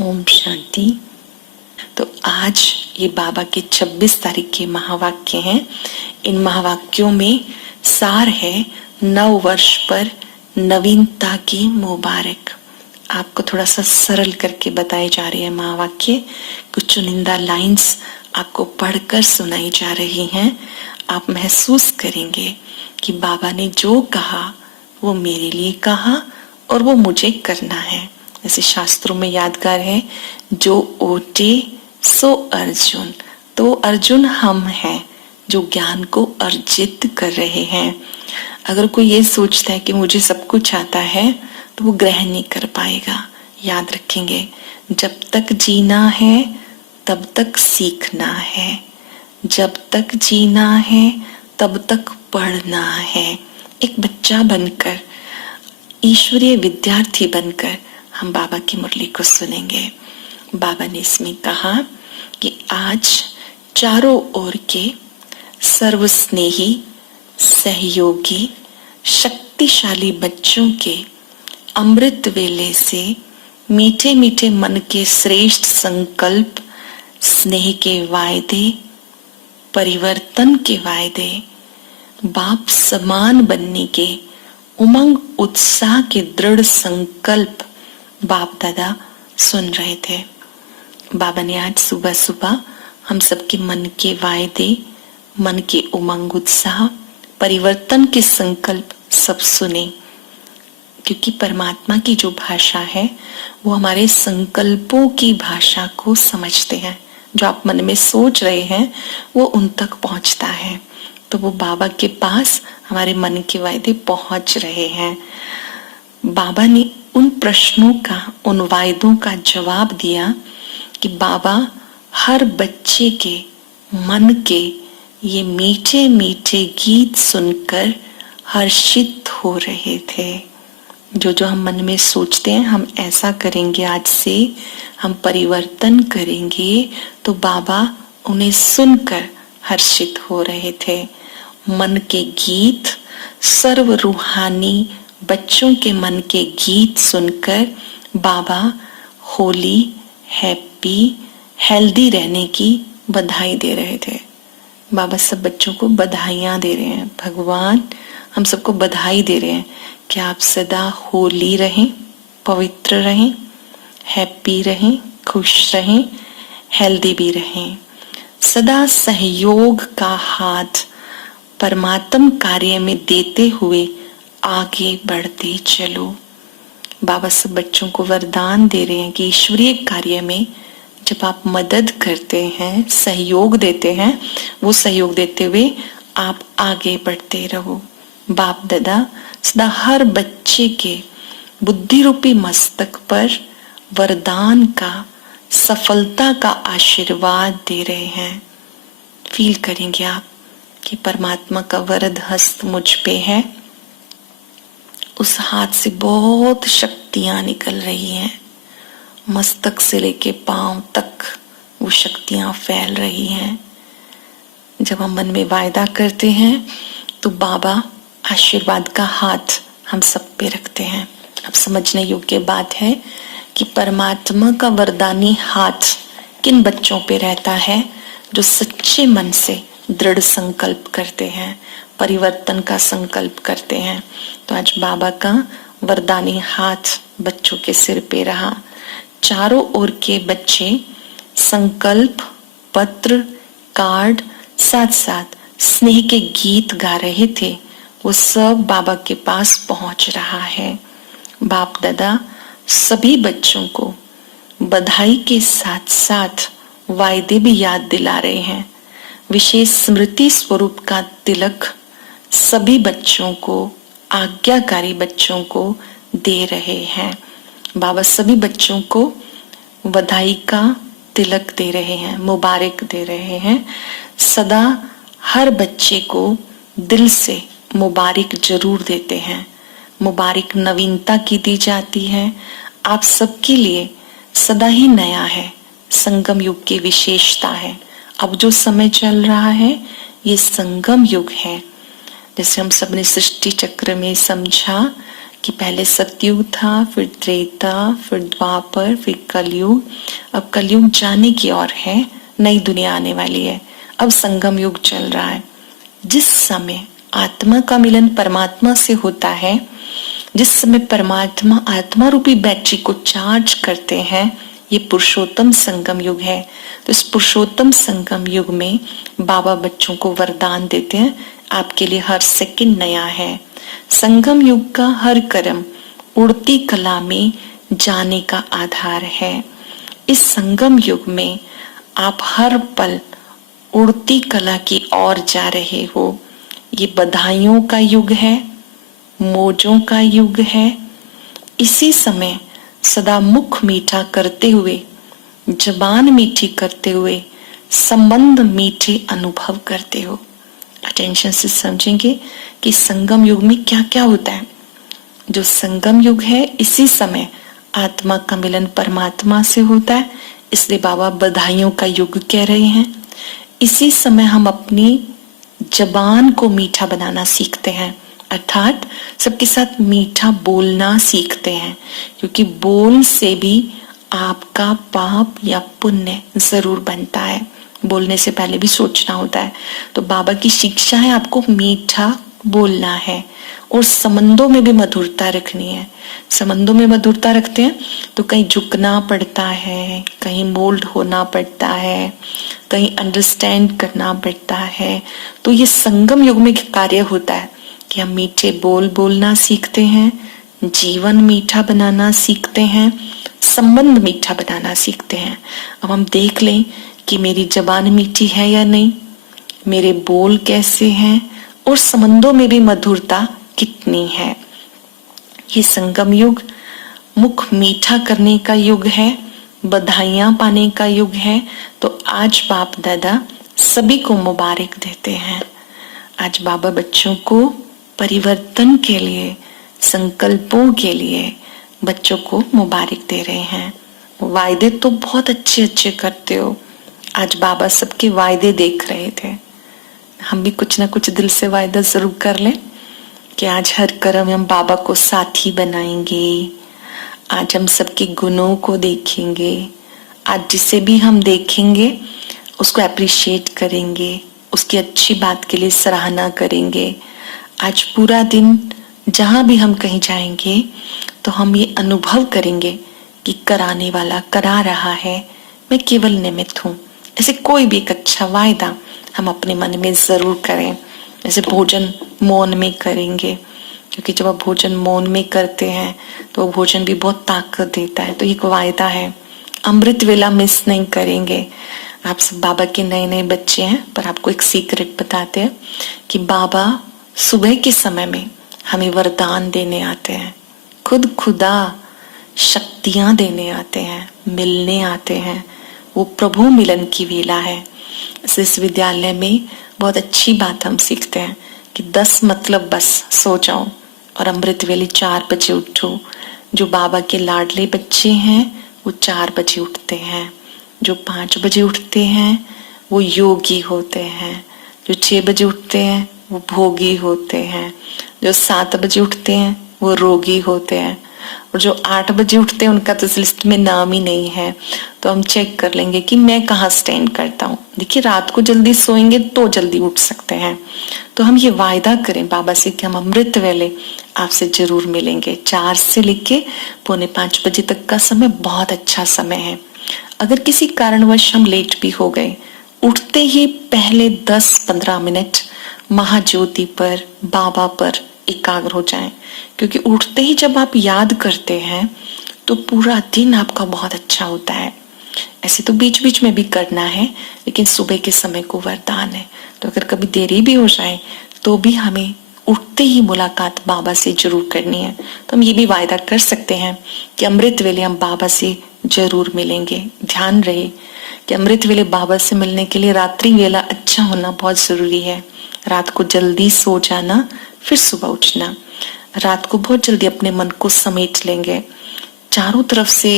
ओम शांति। तो आज ये बाबा के 26 तारीख के महावाक्य हैं। इन महावाक्यों में सार है 9 वर्ष पर नवीनता की मुबारक। आपको थोड़ा सा सरल करके बताए जा रहे हैं महावाक्य। कुछ चुनिंदा लाइंस आपको पढ़कर सुनाई जा रही हैं। आप महसूस करेंगे कि बाबा ने जो कहा वो मेरे लिए कहा और वो मुझे करना है। जैसे शास्त्रों में यादगार है, जो ओटे सो अर्जुन। तो अर्जुन हम हैं जो ज्ञान को अर्जित कर रहे हैं। अगर कोई ये सोचता है कि मुझे सब कुछ आता है तो वो ग्रहण नहीं कर पाएगा। याद रखेंगे, जब तक जीना है तब तक सीखना है, जब तक जीना है तब तक पढ़ना है। एक बच्चा बनकर, ईश्वरीय विद्यार्थी बनकर हम बाबा की मुरली को सुनेंगे। बाबा ने इसमें कहा कि आज चारों ओर के सर्वस्नेही, सहयोगी, शक्तिशाली बच्चों के अमृत वेले से मीठे मीठे मन के श्रेष्ठ संकल्प, स्नेह के वायदे, परिवर्तन के वायदे, बाप समान बनने के उमंग उत्साह के दृढ़ संकल्प बाप दादा सुन रहे थे। बाबा ने आज सुबह सुबह हम सबके मन के वायदे, मन के उमंग उत्साह, परिवर्तन के संकल्प सब सुने। क्योंकि परमात्मा की जो भाषा है वो हमारे संकल्पों की भाषा को समझते हैं। जो आप मन में सोच रहे हैं वो उन तक पहुंचता है। तो वो बाबा के पास हमारे मन के वायदे पहुंच रहे हैं। बाबा ने उन प्रश्नों का, उन वायदों का जवाब दिया कि बाबा हर बच्चे के मन के ये मीठे मीठे गीत सुनकर हर्षित हो रहे थे। जो जो हम मन में सोचते हैं हम ऐसा करेंगे, आज से हम परिवर्तन करेंगे, तो बाबा उन्हें सुनकर हर्षित हो रहे थे। मन के गीत, सर्व रूहानी बच्चों के मन के गीत सुनकर बाबा होली, हैप्पी, हेल्दी रहने की बधाई दे रहे थे। बाबा सब बच्चों को बधाइयां दे रहे हैं। भगवान हम सबको बधाई दे रहे हैं कि आप सदा होली रहें, पवित्र रहें, हैप्पी रहें, खुश रहें, हेल्दी भी रहें। सदा सहयोग का हाथ परमात्म कार्य में देते हुए आगे बढ़ते चलो। बाबा सब बच्चों को वरदान दे रहे हैं कि ईश्वरीय कार्य में जब आप मदद करते हैं, सहयोग देते हैं, वो सहयोग देते हुए आप आगे बढ़ते रहो। बाप दादा सदा हर बच्चे के बुद्धि रूपी मस्तक पर वरदान का, सफलता का आशीर्वाद दे रहे हैं। फील करेंगे आप कि परमात्मा का वरद हस्त मुझ पे है। उस हाथ से बहुत शक्तियां निकल रही हैं। मस्तक से लेके पांव तक वो शक्तियां फैल रही हैं। जब हम मन में वायदा करते हैं तो बाबा आशीर्वाद का हाथ हम सब पे रखते हैं। अब समझने योग्य बात है कि परमात्मा का वरदानी हाथ किन बच्चों पे रहता है, जो सच्चे मन से दृढ़ संकल्प करते हैं, परिवर्तन का संकल्प करते हैं। तो आज बाबा का वरदानी हाथ बच्चों के सिर पे रहा। चारों ओर के बच्चे संकल्प पत्र, कार्ड, साथ साथ स्नेह के गीत गा रहे थे। वो सब बाबा के पास पहुंच रहा है। बाप दादा सभी बच्चों को बधाई के साथ साथ वायदे भी याद दिला रहे हैं। विशेष स्मृति स्वरूप का तिलक सभी बच्चों को, आज्ञाकारी बच्चों को दे रहे हैं। बाबा सभी बच्चों को बधाई का तिलक दे रहे हैं, मुबारक दे रहे हैं। सदा हर बच्चे को दिल से मुबारक जरूर देते हैं। मुबारक नवीनता की दी जाती है। आप सबके लिए सदा ही नया है। संगम युग की विशेषता है। अब जो समय चल रहा है ये संगम युग है। जैसे हम सबने सृष्टि चक्र में समझा कि पहले सतयुग था, फिर त्रेता, फिर द्वापर, फिर कलयुग। अब कलयुग जाने की ओर है, नई दुनिया आने वाली है। अब संगम युग चल रहा है। जिस समय आत्मा का मिलन परमात्मा से होता है, जिस समय परमात्मा आत्मा रूपी बैटरी को चार्ज करते हैं, ये पुरुषोत्तम संगम युग है। तो इस पुरुषोत्तम संगम युग में बाबा बच्चों को वरदान देते हैं, आपके लिए हर सेकंड नया है। संगम युग का हर कर्म उड़ती कला में जाने का आधार है। इस संगम युग में आप हर पल उड़ती कला की ओर जा रहे हो। ये बधाइयों का युग है, मौजों का युग है। इसी समय सदा मुख मीठा करते हुए, जबान मीठी करते हुए, संबंध मीठे अनुभव करते हो। अटेंशन से समझेंगे कि संगम युग में क्या क्या होता है। जो संगम युग है, इसी समय आत्मा का मिलन परमात्मा से होता है, इसलिए बाबा बधाइयों का युग कह रहे हैं। इसी समय हम अपनी जबान को मीठा बनाना सीखते हैं, अर्थात सबके साथ मीठा बोलना सीखते हैं, क्योंकि बोल से भी आपका पाप या पुण्य जरूर बनता है। बोलने से पहले भी सोचना होता है। तो बाबा की शिक्षा है, आपको मीठा बोलना है और संबंधों में भी मधुरता रखनी है। संबंधों में मधुरता रखते हैं तो कहीं झुकना पड़ता है, कहीं मोल्ड होना पड़ता है, कहीं अंडरस्टैंड करना पड़ता है। तो ये संगम युग में कार्य होता है कि हम मीठे बोल बोलना सीखते हैं, जीवन मीठा बनाना सीखते हैं, संबंध मीठा बनाना सीखते हैं। अब हम देख लें कि मेरी जबान मीठी है या नहीं, मेरे बोल कैसे हैं और संबंधों में भी मधुरता कितनी है। ये संगम युग मुख मीठा करने का युग है, बधाइयां पाने का युग है। तो आज बाप दादा सभी को मुबारक देते हैं। आज बाबा बच्चों को परिवर्तन के लिए, संकल्पों के लिए बच्चों को मुबारक दे रहे हैं। वायदे तो बहुत अच्छे अच्छे करते हो। आज बाबा सबके वायदे देख रहे थे। हम भी कुछ ना कुछ दिल से वायदा जरूर कर लें कि आज हर कर्म हम बाबा को साथी बनाएंगे। आज हम सबके गुणों को देखेंगे। आज जिसे भी हम देखेंगे उसको अप्रिशिएट करेंगे, उसकी अच्छी बात के लिए सराहना करेंगे। आज पूरा दिन जहां भी हम कहीं जाएंगे तो हम ये अनुभव करेंगे कि कराने वाला करा रहा है, मैं केवल निमित्त हूँ। ऐसे कोई भी एक अच्छा वायदा हम अपने मन में जरूर करें। जैसे भोजन मौन में करेंगे, क्योंकि जब आप भोजन मौन में करते हैं तो वो भोजन भी बहुत ताकत देता है। तो एक वायदा है, अमृत वेला मिस नहीं करेंगे। आप सब बाबा के नए नए बच्चे हैं, पर आपको एक सीक्रेट बताते हैं कि बाबा सुबह के समय में हमें वरदान देने आते हैं, खुद खुदा शक्तियां देने आते हैं, मिलने आते हैं। वो प्रभु मिलन की वेला है। इस विद्यालय में बहुत अच्छी बात हम सीखते हैं कि 10 मतलब बस सो जाओ और अमृत वेले 4 बजे उठो। जो बाबा के लाडले बच्चे हैं वो 4 बजे उठते हैं। जो 5 बजे उठते हैं वो योगी होते हैं। जो 6 बजे उठते हैं वो भोगी होते हैं। जो 7 बजे उठते हैं वो रोगी होते हैं। और जो 8 बजे उठते हैं उनका तो इस लिस्ट में नाम ही नहीं है। तो हम चेक कर लेंगे कि मैं कहाँ स्टैंड करता हूँ। देखिए, रात को जल्दी सोएंगे तो जल्दी उठ सकते हैं। तो हम ये वायदा करें बाबा से कि हम अमृत वेले आपसे जरूर मिलेंगे। 4 से लेके 4:45 बजे तक का समय बहुत अच्छा समय है। अगर किसी कारणवश हम लेट भी हो गए, उठते ही पहले 10-15 मिनट महाज्योति पर, बाबा पर एकाग्र हो जाएं, क्योंकि उठते ही जब आप याद करते हैं तो पूरा दिन आपका बहुत अच्छा होता है। ऐसे तो बीच बीच में भी करना है, लेकिन सुबह के समय को वरदान है। तो अगर कभी देरी भी हो जाए तो भी हमें उठते ही मुलाकात बाबा से जरूर करनी है। तो हम ये भी वायदा कर सकते हैं कि अमृत वेले हम बाबा से जरूर मिलेंगे। ध्यान रहे कि अमृत वेले बाबा से मिलने के लिए रात्रि वेला अच्छा होना बहुत जरूरी है। रात को जल्दी सो जाना, फिर सुबह उठना। रात को बहुत जल्दी अपने मन को समेट लेंगे, चारों तरफ से,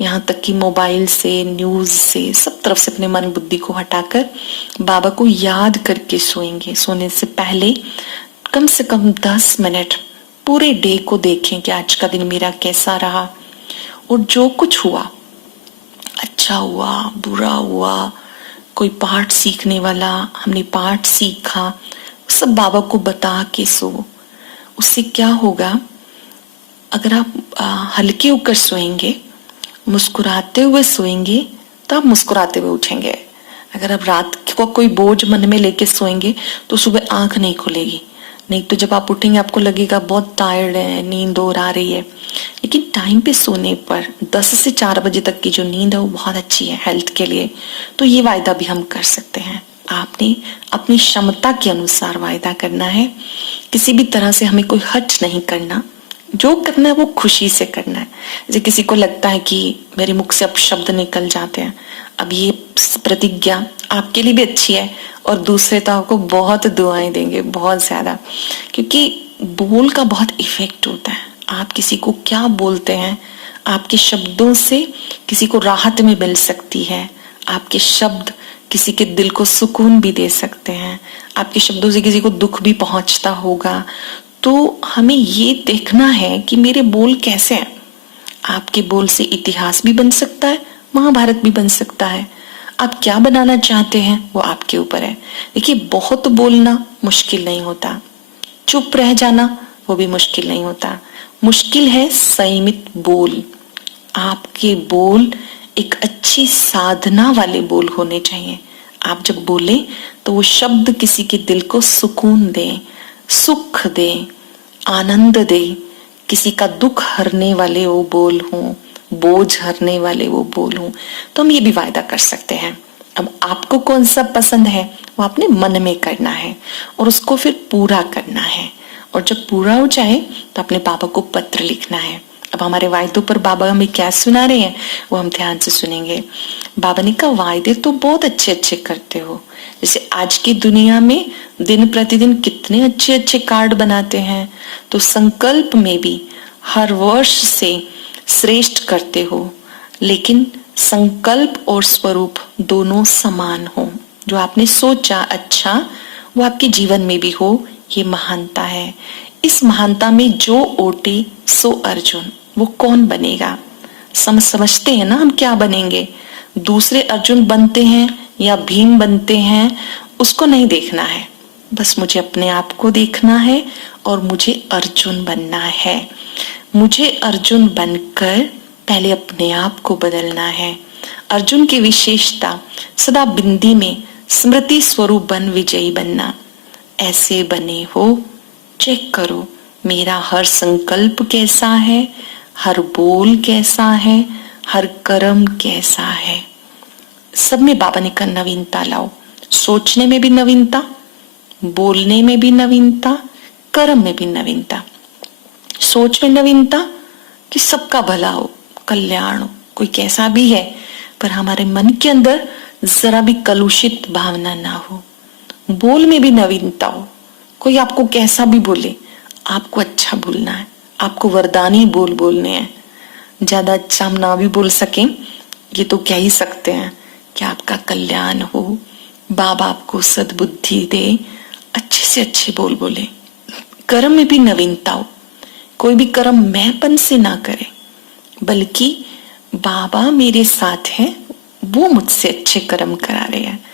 यहाँ तक कि मोबाइल से, न्यूज से, सब तरफ से अपने मन बुद्धि को हटाकर बाबा को याद करके सोएंगे। सोने से पहले कम से कम 10 मिनट पूरे डे को देखें कि आज का दिन मेरा कैसा रहा, और जो कुछ हुआ, अच्छा हुआ, बुरा हुआ, कोई पाठ सीखने वाला, हमने पाठ सीखा, सब बाबा को बता के सो। उससे क्या होगा, अगर आप हल्के होकर सोएंगे, मुस्कुराते हुए सोएंगे, तो आप मुस्कुराते हुए उठेंगे। अगर आप रात को कोई बोझ मन में लेके सोएंगे तो सुबह आंख नहीं खुलेगी। नहीं तो जब आप उठेंगे आपको लगेगा बहुत टायर्ड है, नींद और आ रही है। लेकिन टाइम पे सोने पर 10 से 4 बजे तक की जो नींद है वो बहुत अच्छी है हेल्थ के लिए। तो ये वायदा भी हम कर सकते हैं। आपने अपनी क्षमता के अनुसार वायदा करना है, किसी भी तरह से हमें कोई हट नहीं करना, जो करना है वो खुशी से करना है। जैसे किसी को लगता है कि मेरे मुख से अब शब्द निकल जाते हैं, अब ये प्रतिज्ञा आपके लिए भी अच्छी है और दूसरे तो आपको बहुत दुआएं देंगे, बहुत ज्यादा, क्योंकि बोल का बहुत इफेक्ट होता है। आप किसी को क्या बोलते हैं, आपके शब्दों से किसी को राहत में मिल सकती है। आपके शब्द किसी के दिल को सुकून भी दे सकते हैं, आपके शब्दों से किसी को दुख भी पहुंचता होगा। तो हमें ये देखना है कि मेरे बोल कैसे हैं। आपके बोल से इतिहास भी बन सकता है, महाभारत भी बन सकता है। आप क्या बनाना चाहते हैं वो आपके ऊपर है। देखिए, बहुत बोलना मुश्किल नहीं होता, चुप रह जाना वो भी मुश्किल नहीं होता। मुश्किल है संयमित बोल। आपके बोल एक अच्छी साधना वाले बोल होने चाहिए। आप जब बोले तो वो शब्द किसी के दिल को सुकून दे, सुख दे, आनंद दे, किसी का दुख हरने वाले वो बोल हों, बोझ हरने वाले वो बोल हों। तो हम ये भी वायदा कर सकते हैं। अब आपको कौन सा पसंद है वो आपने मन में करना है और उसको फिर पूरा करना है। और जब पूरा हो जाए तो अपने बाबा को पत्र लिखना है। अब हमारे वायदों पर बाबा हमें क्या सुना रहे हैं वो हम ध्यान से सुनेंगे। बाबा ने कहा, वायदे तो बहुत अच्छे अच्छे करते हो। जैसे आज की दुनिया में दिन प्रतिदिन कितने अच्छे अच्छे कार्ड बनाते हैं, तो संकल्प में भी हर वर्ष से श्रेष्ठ करते हो। लेकिन संकल्प और स्वरूप दोनों समान हो। जो आपने सोचा अच्छा वो आपके जीवन में भी हो, ये महानता है। इस महानता में जो ओटे सो अर्जुन, वो कौन बनेगा? समझते हैं ना हम क्या बनेंगे। दूसरे अर्जुन बनते हैं या भीम बनते हैं उसको नहीं देखना है, बस मुझे अपने आप को देखना है और मुझे अर्जुन बनना है। मुझे अर्जुन बनकर पहले अपने आप को बदलना है। अर्जुन की विशेषता सदा बिंदी में स्मृति स्वरूप बन विजयी बनना। ऐसे बने हो, चेक करो मेरा हर संकल्प कैसा है, हर बोल कैसा है, हर कर्म कैसा है। सब में बाबा ने कहा नवीनता लाओ। सोचने में भी नवीनता, बोलने में भी नवीनता, कर्म में भी नवीनता। सोच में नवीनता कि सबका भला हो, कल्याण हो, कोई कैसा भी है पर हमारे मन के अंदर जरा भी कलुषित भावना ना हो। बोल में भी नवीनता हो, कोई आपको कैसा भी बोले आपको अच्छा बोलना है, आपको वरदानी बोल बोलने हैं। ज्यादा अच्छा हम ना भी बोल सकें, ये तो कह ही सकते हैं कि आपका कल्याण हो, बाबा आपको सद्बुद्धि दे, अच्छे से अच्छे बोल बोले। कर्म में भी नवीनता हो, कोई भी कर्म मैंपन से ना करे, बल्कि बाबा मेरे साथ है, वो मुझसे अच्छे कर्म करा रहे हैं।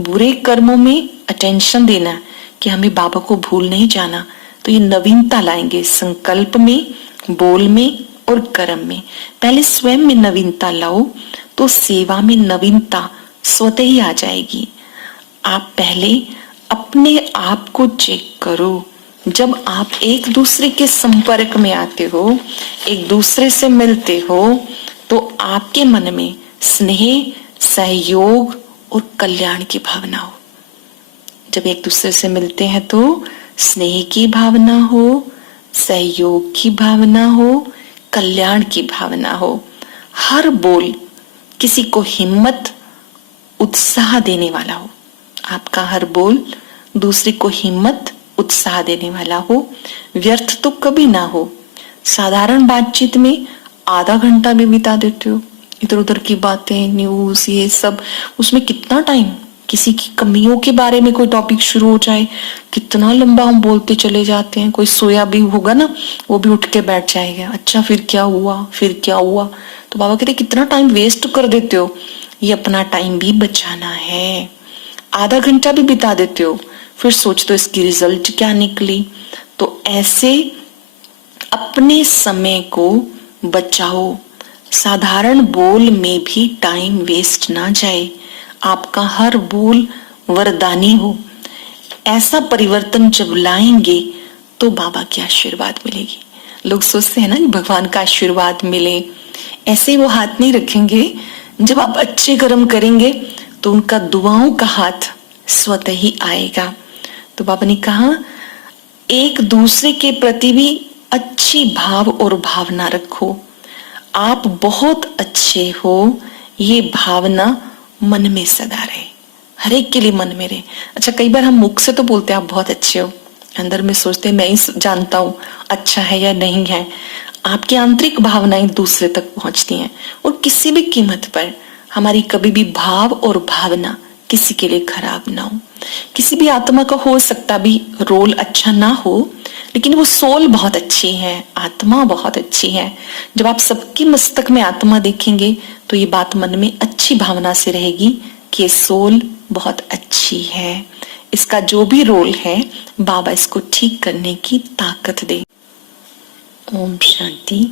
बुरे कर्मों में अटेंशन देना कि हमें बाबा को भूल नहीं जाना, तो ये नवीनता लाएंगे संकल्प में, बोल में और कर्म में। पहले स्वयं में नवीनता लाओ तो सेवा में नवीनता स्वतः ही आ जाएगी। आप पहले अपने आप को चेक करो। जब आप एक दूसरे के संपर्क में आते हो, एक दूसरे से मिलते हो, तो आपके मन में स्नेह, सहयोग और कल्याण की भावना हो। जब एक दूसरे से मिलते हैं तो स्नेह की भावना हो, सहयोग की भावना हो, कल्याण की भावना हो। हर बोल किसी को हिम्मत, उत्साह देने वाला हो। आपका हर बोल दूसरे को हिम्मत, उत्साह देने वाला हो, व्यर्थ तो कभी ना हो। साधारण बातचीत में आधा घंटा भी बिता देते हो, इधर उधर की बातें, न्यूज, ये सब, उसमें कितना टाइम किसी की कमियों के बारे में कोई टॉपिक शुरू हो जाए, कितना लंबा हम बोलते चले जाते हैं। कोई सोया भी होगा ना, वो भी उठ के बैठ जाएगा, अच्छा फिर क्या हुआ, फिर क्या हुआ। तो बाबा कहते कितना टाइम वेस्ट कर देते हो, ये अपना टाइम भी बचाना है। आधा घंटा भी बिता देते हो, फिर सोच दो इसकी रिजल्ट क्या निकली। तो ऐसे अपने समय को बचाओ, साधारण बोल में भी टाइम वेस्ट ना जाए, आपका हर बोल वरदानी हो। ऐसा परिवर्तन जब लाएंगे तो बाबा की आशीर्वाद मिलेगी। लोग सोचते हैं ना कि भगवान का आशीर्वाद मिले, ऐसे वो हाथ नहीं रखेंगे। जब आप अच्छे कर्म करेंगे तो उनका दुआओं का हाथ स्वतः ही आएगा। तो बाबा ने कहा एक दूसरे के प्रति भी अच्छी भाव और भावना रखो। आप बहुत अच्छे हो, ये भावना मन में सदा रहे, हर एक के लिए मन में रहे। अच्छा, कई बार हम मुख से तो बोलते हैं आप बहुत अच्छे हो, अंदर में सोचते हैं मैं ही जानता हूं अच्छा है या नहीं है। आपकी आंतरिक भावनाएं दूसरे तक पहुंचती हैं, और किसी भी कीमत पर हमारी कभी भी भाव और भावना किसी के लिए खराब ना हो। किसी भी आत्मा का हो सकता भी रोल अच्छा ना हो, लेकिन वो सोल बहुत अच्छी है, आत्मा बहुत अच्छी है। जब आप सबकी मस्तक में आत्मा देखेंगे तो ये बात मन में अच्छी भावना से रहेगी कि ये सोल बहुत अच्छी है। इसका जो भी रोल है बाबा इसको ठीक करने की ताकत दे। ओम शांति।